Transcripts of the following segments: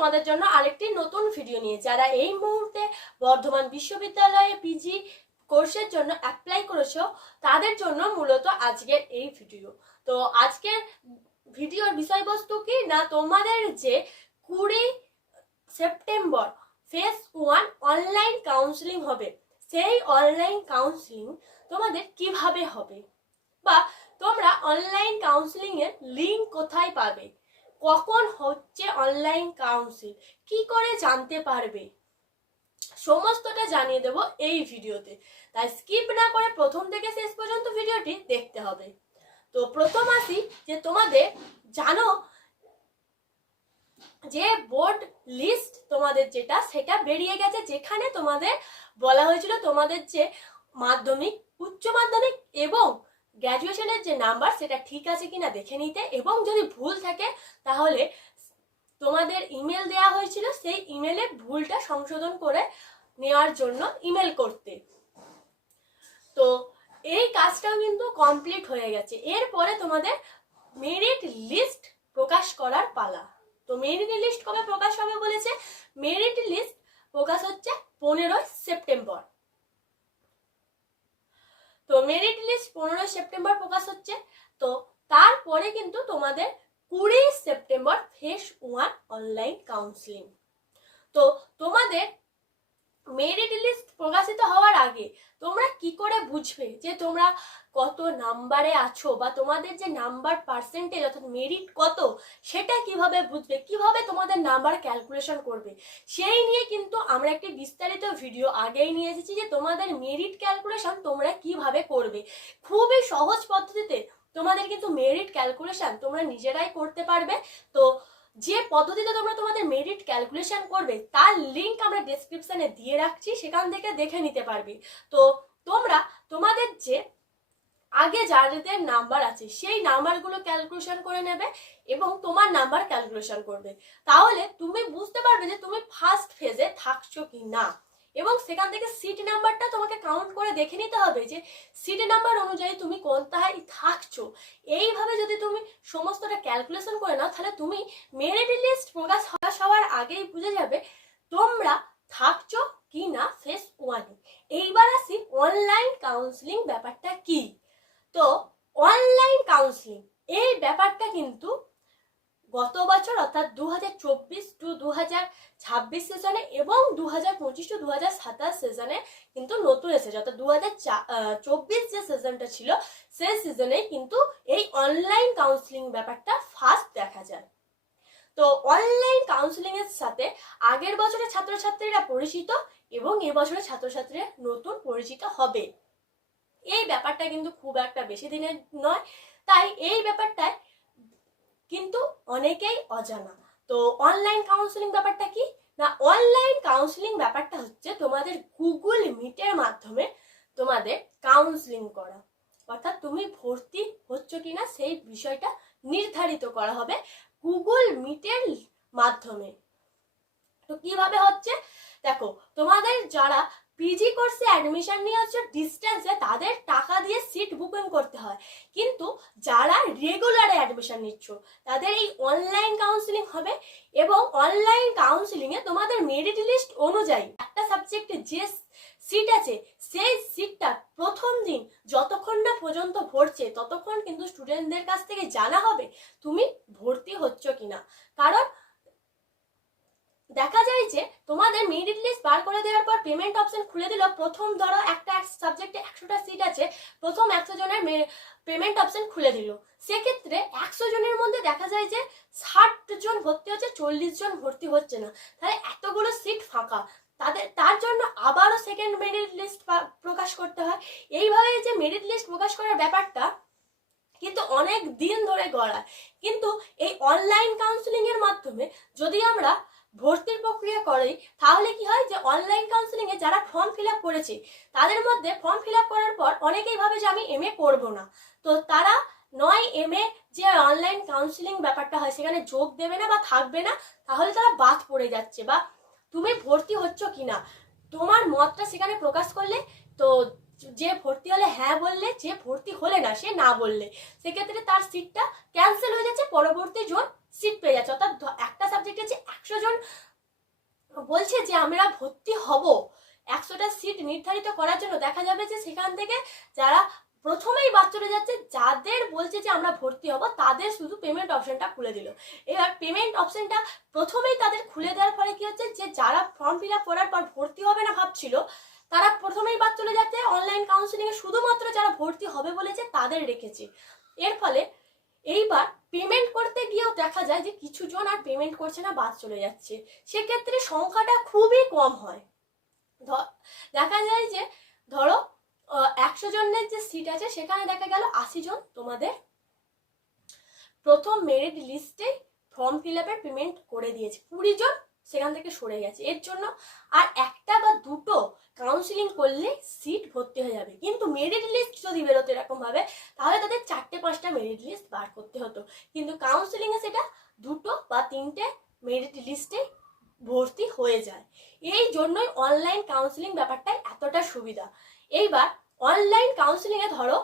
তোমাদের জন্য আরেকটি নতুন ভিডিও নিয়ে। যারা এই মুহূর্তে বর্ধমান বিশ্ববিদ্যালয়ে পিজি কোর্সের জন্য অ্যাপ্লাই করেছ, তাদের জন্য মূলত আজকের এই ভিডিও তো আজকের ভিডিওর বিষয়বস্তু কি না, তোমাদের যে কুড়ি September phase one online counselling হবে, সেই অনলাইন কাউন্সিলিং তোমাদের কীভাবে হবে? বা তোমরা অনলাইন কাউন্সিলিং এর লিঙ্ক কোথায় পাবে? কখন হচ্ছে অনলাইন কাউন্সিল কি করে জানতে পারবে? সমস্তটা জানিয়ে দেব এই ভিডিওতে। তাই স্কিপ না করে প্রথম থেকে শেষ পর্যন্ত ভিডিওটি দেখতে হবে। তো প্রথম আসি যে তোমাদের জানো যে বোর্ড লিস্ট তোমাদের যেটা, সেটা বেরিয়ে গেছে যেখানে তোমাদের বলা হয়েছিল তোমাদের যে মাধ্যমিক, উচ্চ মাধ্যমিক এবং গ্র্যাজুয়েশনের যে নাম্বার সেটা ঠিক আছে কিনা দেখে নিতে এবং যদি ভুল থাকে, তাহলে তোমাদের ইমেল দেওয়া হয়েছিল, সেই ইমেলে ভুলটা সংশোধন করে নেওয়ার জন্য ইমেল করতে। তো এই কাজটাও কিন্তু কমপ্লিট হয়ে গেছে। এরপরে তোমাদের মেরিট লিস্ট প্রকাশ করার পালা। তো মেরিট লিস্ট কবে প্রকাশ হবে বলেছে? মেরিট লিস্ট প্রকাশ হচ্ছে পনেরোই সেপ্টেম্বর। তো মেরিট লিস্ট পনেরোই সেপ্টেম্বর প্রকাশ হচ্ছে। তো তারপরে কিন্তু তোমাদের কুড়ি September phase one online counselling. তো তোমাদের প্রকাশিত হওয়ার আগে তোমরা কি করে বুঝবে যে তোমরা কত নাম্বারে আছো বা তোমাদের যে নাম্বার পার্সেন্টেজ অর্থাৎ মেরিট কত, সেটা কীভাবে বুঝবে, কীভাবে তোমাদের নাম্বার ক্যালকুলেশন করবে? সেই নিয়ে কিন্তু আমরা একটি বিস্তারিত ভিডিও আগেই নিয়ে এসেছি যে তোমাদের মেরিট ক্যালকুলেশন তোমরা কীভাবে করবে। খুবই সহজ পদ্ধতিতে তোমাদের কিন্তু মেরিট ক্যালকুলেশন তোমরা নিজেরাই করতে পারবে। তো যে পদ্ধতিতে তোমরা তোমাদের মেরিট ক্যালকুলেশন করবে, তার লিঙ্ক আমরা ডেসক্রিপশানে দিয়ে রাখছি, সেখান থেকে দেখে নিতে পারবে। তো তোমরা, তোমাদের যে আগে যাদের নাম্বার আছে, সেই নাম্বারগুলো ক্যালকুলেশন করে নেবে এবং তোমার নাম্বার ক্যালকুলেশন করবে। তাহলে তুমি বুঝতে পারবে যে তুমি ফার্স্ট ফেজে থাকছো কি না এবং সেখান থেকে সিট নাম্বারটা তোমাকে কাউন্ট করে দেখে নিতে হবে যে সিট নাম্বার অনুযায়ী তুমি কোনটায় থাকছো। এইভাবে যদি তুমি সমস্তটা ক্যালকুলেশন করে নাও, তাহলে তুমি মেরিট লিস্ট প্রকাশ হওয়া সবার আগেই বুঝে যাবে তোমরা থাকছো কি না ফেস ওয়ানে এইবার আসি অনলাইন কাউন্সিলিং ব্যাপারটা কি? তো অনলাইন কাউন্সিলিং এই ব্যাপারটা কিন্তু গত বছর অর্থাৎ দু হাজার চব্বিশ টু দু হাজার ছাব্বিশ সেশনে এবং দু হাজার পঁচিশ টু দু হাজার সাতাশ সেশনে কিন্তু নতুন এসেছে। অর্থাৎ দু হাজার চব্বিশ যে সেশনটা ছিল, সেই সিজনে কিন্তু এই অনলাইন কাউন্সিলিং ব্যাপারটা ফার্স্ট দেখা যায়। তো অনলাইন কাউন্সিলিং এর সাথে আগের বছরের ছাত্রছাত্রীরা পরিচিত এবং এবছরের ছাত্রছাত্রীরা নতুন পরিচিত হবে। এই ব্যাপারটা কিন্তু খুব একটা বেশি দিনের নয়। তাই এই ব্যাপারটায় কিন্তু অনেকেই অজানা। তো অনলাইন কাউন্সিলিং ব্যাপারটা কি? না অনলাইন কাউন্সিলিং ব্যাপারটা হচ্ছে তোমাদের গুগল মিটের মাধ্যমে তোমাদের কাউন্সিলিং করা। অর্থাৎ তুমি ভর্তি হচ্ছ কিনা সেই বিষয়টা নির্ধারিত করা হবে গুগল মিটের মাধ্যমে। তো কীভাবে হচ্ছে? দেখো, তোমাদের যারা পিজি কোর্সে অ্যাডমিশন নিয়ে হচ্ছে ডিস্টেন্সে তাদের টাকা দিয়ে সিট বুকিং করতে হয়। কিন্তু যারা রেগুলারে অ্যাডমিশন নিচ্ছ, তাদের এই অনলাইন কাউন্সিলিং হবে এবং অনলাইন কাউন্সিলিংয়ে তোমাদের মেরিট লিস্ট অনুযায়ী একটা সাবজেক্টে যে সিট আছে, সেই সিটটা প্রথম দিন যতক্ষণ না পর্যন্ত ভরছে, ততক্ষণ কিন্তু স্টুডেন্টদের কাছ থেকে জানা হবে তুমি ভর্তি হচ্ছ কিনা। কারণ দেখা যায় যে তোমাদের মেরিট লিস্ট বার করে দেওয়ার পর পেমেন্ট অপশন খুলে দিল। প্রথম ধরো একটা সাবজেক্টে একশোটা সিট আছে, প্রথম একশো জনের পেমেন্ট অপশন খুলে দিল। সেক্ষেত্রে একশো জনের মধ্যে দেখা যায় যে ষাট জন ভর্তি হচ্ছে, চল্লিশ জন ভর্তি হচ্ছে না। তাহলে এতগুলো সিট ফাঁকা। তাদের, তার জন্য আবারও সেকেন্ড মেরিট লিস্ট প্রকাশ করতে হয়। এইভাবে যে মেরিট লিস্ট প্রকাশ করার ব্যাপারটা কিন্তু অনেক দিন ধরে গড়ায়। কিন্তু এই অনলাইন কাউন্সিলিং এর মাধ্যমে যদি আমরা ভর্তির প্রক্রিয়া করি তাহলে কি হয় যে অনলাইন কাউন্সিলিং এ যারা ফর্ম ফিল আপ করেছে, তাদের মধ্যে ফর্ম ফিল আপ করার পর অনেকেই ভাবে যে আমি এম এ করব না। তো তারা নয় এম এ যে অনলাইন কাউন্সিলিং ব্যাপারটা হয়, সেখানে যোগ দেবে না বা থাকবে না, তাহলে তারা বাদ পড়ে যাচ্ছে বা তুমি ভর্তি হচ্ছ কি না? তোমার মতটা সেখানে প্রকাশ করলে, তো যে ভর্তি হলে হ্যাঁ বললে, যে ভর্তি হলে না, সে না বললে, সেক্ষেত্রে তার সিটটা ক্যান্সেল হয়ে যাচ্ছে, পরবর্তী জন সিট পেয়ে যাচ্ছে অর্থাৎ ধ- একটা সাবজেক্টে যে একশো জন জন বলছে যে আমরা ভর্তি হব। একশোটা সিট নির্ধারিত করার জন্য দেখা যাবে যে সেখান থেকে যারা প্রথমেই বাদ চলে যাচ্ছে, যাদের বলছে যে আমরা ভর্তি হব, তাদের শুধু পেমেন্ট অপশনটা খুলে দিল। এবার পেমেন্ট অপশনটা প্রথমেই তাদের খুলে দেওয়ার ফলে কি হচ্ছে যে, যারা ফর্ম ফিল আপ করার পর ভর্তি হবে না ভাবছিল, তারা প্রথমেই বাদ চলে যাচ্ছে। অনলাইন কাউন্সিলিং এ শুধুমাত্র যারা ভর্তি হবে বলেছে, তাদের রেখেছে। এর ফলে এইবার পেমেন্ট করতে গিয়েও দেখা যায় যে কিছু জন আর পেমেন্ট করছে না, বাদ চলে যাচ্ছে। সেক্ষেত্রে সংখ্যাটা খুবই কম হয়। দেখা যায় যে ধরো একশো জনের যে সিট আছে, সেখানে দেখা গেল আশি জন তোমাদের প্রথম মেরিট লিস্টে ফর্ম ফিল আপের পেমেন্ট করে দিয়েছে। কুড়ি জন সেখান থেকে সরে গেছে। এর জন্য আর একটা বা দুটো কাউন্সিলিং করলে সিট ভর্তি হয়ে যাবে। কিন্তু মেরিট লিস্ট যদি বেরোতো এরকম ভাবে তাহলে তাদের চারটে, পাঁচটা মেরিট লিস্ট বার করতে হতো। কিন্তু কাউন্সিলিং এ সেটা দুটো বা তিনটে মেরিট লিস্টে ভর্তি হয়ে যায়। এই জন্যই অনলাইন কাউন্সিলিং ব্যাপারটাই এতটা সুবিধা। এইবার অনলাইন কাউন্সিলিং এ ধরো,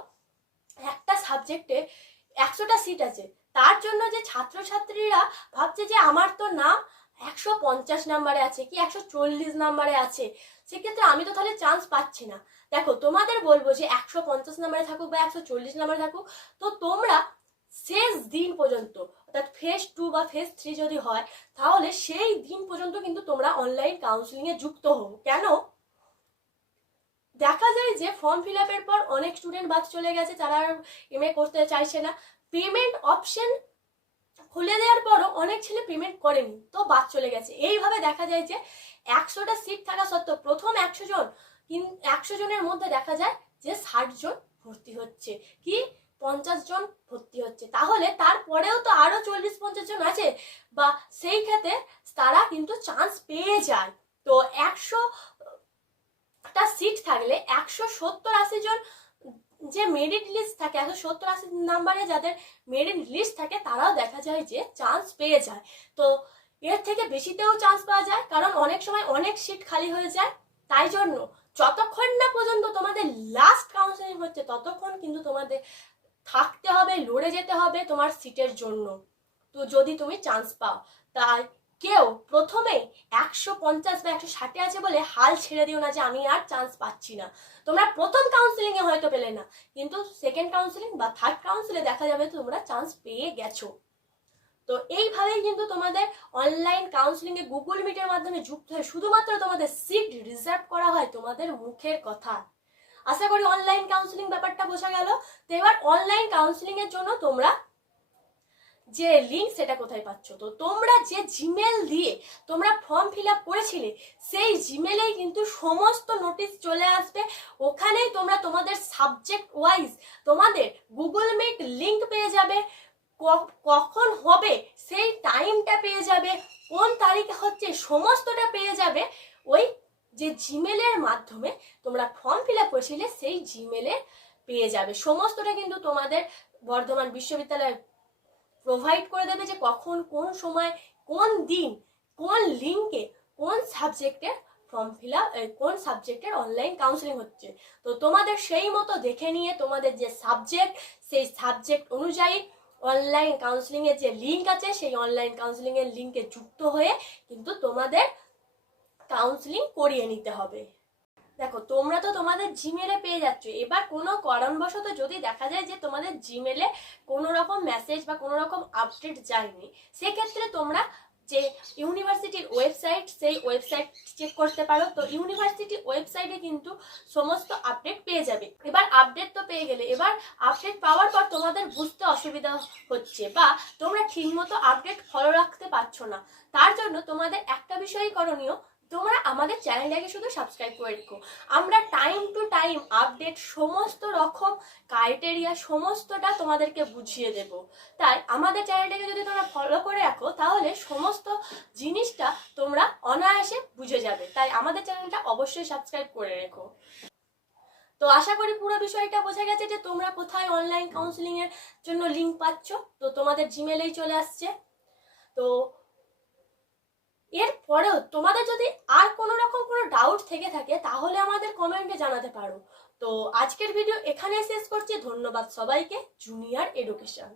একটা সাবজেক্টে একশোটা সিট আছে। তার জন্য যে ছাত্রছাত্রীরা ভাবছে যে, আমার তো নাম একশো পঞ্চাশ নাম্বারে আছে কি একশো চল্লিশ নাম্বারে আছে? সেক্ষেত্রে আমি তো তাহলে চান্স পাচ্ছি না। দেখো, তোমাদের বলব যে একশো পঞ্চাশ নাম্বারে থাকুক বা একশো চল্লিশ নাম্বারে থাকুক, তো তোমরা শেষ দিন পর্যন্ত, অর্থাৎ ফেজ টু বা ফেজ থ্রি যদি হয়, তাহলে সেই দিন পর্যন্ত কিন্তু তোমরা অনলাইন কাউন্সিলিং এ যুক্ত হও। কেন? দেখা যায় যে ফর্ম ফিল আপের পর অনেক স্টুডেন্ট বাদ চলে গেছে তারা এম এ করতে চাইছে না। পেমেন্ট অপশন খুলে দেওয়ার পরও অনেক ছেলে পেমেন্ট করেনি। তো বাদ চলে গেছে। এইভাবে দেখা যায় যে একশোটা সিট থাকা সত্ত্বেও প্রথম একশো জন একশো জনের মধ্যে দেখা যায় যে ষাট জন ভর্তি হচ্ছে। কি? পঞ্চাশ জন ভর্তি হচ্ছে। তাহলে তারপরেও তো আরও চল্লিশ, পঞ্চাশ জন আছে বা সেই ক্ষেত্রে তারা কিন্তু চান্স পেয়ে যায়। তো একশো টা সিট থাকলে একশো সত্তর, আশি জন যে মেরিট লিস্ট থাকে, একশো সত্তর আশি নাম্বারে যাদের মেরিট লিস্ট থাকে, তারাও দেখা যায় যে চান্স পেয়ে যায়। তো এর থেকে বেশিতেও চান্স পাওয়া যায়, কারণ অনেক সময় অনেক সিট খালি হয়ে যায়। তাই জন্য যতক্ষণ না পর্যন্ত তোমাদের লাস্ট কাউন্সেলিং হচ্ছে, ততক্ষণ কিন্তু তোমাদের থাকতে হবে, লড়ে যেতে হবে তোমার সিটের জন্য। তো যদি তুমি চান্স পাও, তাই কেউ প্রথমে একশো পঞ্চাশ বা একশো ষাটে আছে বলে হাল ছেড়ে দিও না যে আমি আর চান্স পাচ্ছি না। তোমরা প্রথম কাউন্সিলিং এ হয়তো পেলে না, কিন্তু সেকেন্ড কাউন্সিলিং বা থার্ড কাউন্সিলে দেখা যাবে তোমরা চান্স পেয়ে গেছো। তো এইভাবেই কিন্তু তোমাদের অনলাইন কাউন্সিলিং এ গুগল মিটের মাধ্যমে যুক্ত হয়ে শুধুমাত্র তোমাদের সিট রিজার্ভ করা হয় তোমাদের মুখের কথা। আশা করি অনলাইন কাউন্সিলিং ব্যাপারটা বোঝা গেল। তো এবার অনলাইন কাউন্সিলিং এর জন্য তোমরা যে লিঙ্ক সেটা কোথায় পাচ্ছ? তো তোমরা যে জিমেল দিয়ে তোমরা ফর্ম ফিল আপ করেছিলে, সেই জিমেলেই কিন্তু সমস্ত নোটিশ চলে আসবে। ওখানেই তোমরা তোমাদের সাবজেক্ট ওয়াইজ তোমাদের গুগল মিট লিঙ্ক পেয়ে যাবে। কখন হবে, সেই টাইমটা পেয়ে যাবে, কোন তারিখে হচ্ছে, সমস্তটা পেয়ে যাবে। ওই যে জিমেলের মাধ্যমে তোমরা ফর্ম ফিল আপ করেছিলে, সেই জিমেলে পেয়ে যাবে। সমস্তটা কিন্তু তোমাদের বর্ধমান বিশ্ববিদ্যালয় প্রোভাইড করে দেবে যে কখন, কোন সময়, কোন দিন, কোন লিঙ্কে কোন সাবজেক্টের ফর্ম ফিল আপ কোন সাবজেক্টের অনলাইন কাউন্সেলিং হচ্ছে। তো তোমাদের সেই মতো দেখে নিয়ে তোমাদের যে সাবজেক্ট সেই সাবজেক্ট অনুযায়ী অনলাইন কাউন্সিলিং এর যে লিঙ্ক আছে, সেই অনলাইন কাউন্সিলিং এর লিঙ্কে যুক্ত হয়ে কিন্তু তোমাদের কাউন্সিলিং করিয়ে নিতে হবে। দেখো, তোমরা তো তোমাদের জিমেলে পেয়ে যাচ্ছ। এবার কোনো কারণবশত যদি দেখা যায় যে তোমাদের জিমেলে কোনো রকম মেসেজ বা কোনো রকম আপডেট যায়নি, সেক্ষেত্রে তোমরা যে ইউনিভার্সিটির ওয়েবসাইট সেই ওয়েবসাইট চেক করতে পারো। তো ইউনিভার্সিটি ওয়েবসাইটে কিন্তু সমস্ত আপডেট পেয়ে যাবে। এবার আপডেট তো পেয়ে গেলে, এবার আপডেট পাওয়ার পর তোমাদের বুঝতে অসুবিধা হচ্ছে বা তোমরা ঠিকমতো আপডেট ফলো রাখতে পারছ না। তার জন্য তোমাদের একটা বিষয়ই করণীয় তোমরা আমাদের চ্যানেলটাকে শুধু সাবস্ক্রাইব করে রেখো। আমরা টাইম টু টাইম আপডেট সমস্ত রকম ক্রাইটেরিয়া সমস্তটা তোমাদেরকে বুঝিয়ে দেব। তাই আমাদের চ্যানেলটাকে যদি তোমরা ফলো করে রাখো, তাহলে সমস্ত জিনিসটা তোমরা অনায়াসে বুঝে যাবে। তাই আমাদের চ্যানেলটা অবশ্যই সাবস্ক্রাইব করে রেখো। তো আশা করি পুরো বিষয়টা বোঝা গেছে যে তোমরা কোথায় অনলাইন কাউন্সিলিং এর জন্য লিংক পাচ্ছ। তো তোমাদের জিমেলেই চলে আসছে। তো এরপরেও তোমাদের যদি আর কোনো রকম কোনো ডাউট থেকে থাকে, তাহলে আমাদের কমেন্টে জানাতে পারো। তো আজকের ভিডিও এখানে শেষ করছি। ধন্যবাদ সবাইকে। Junior education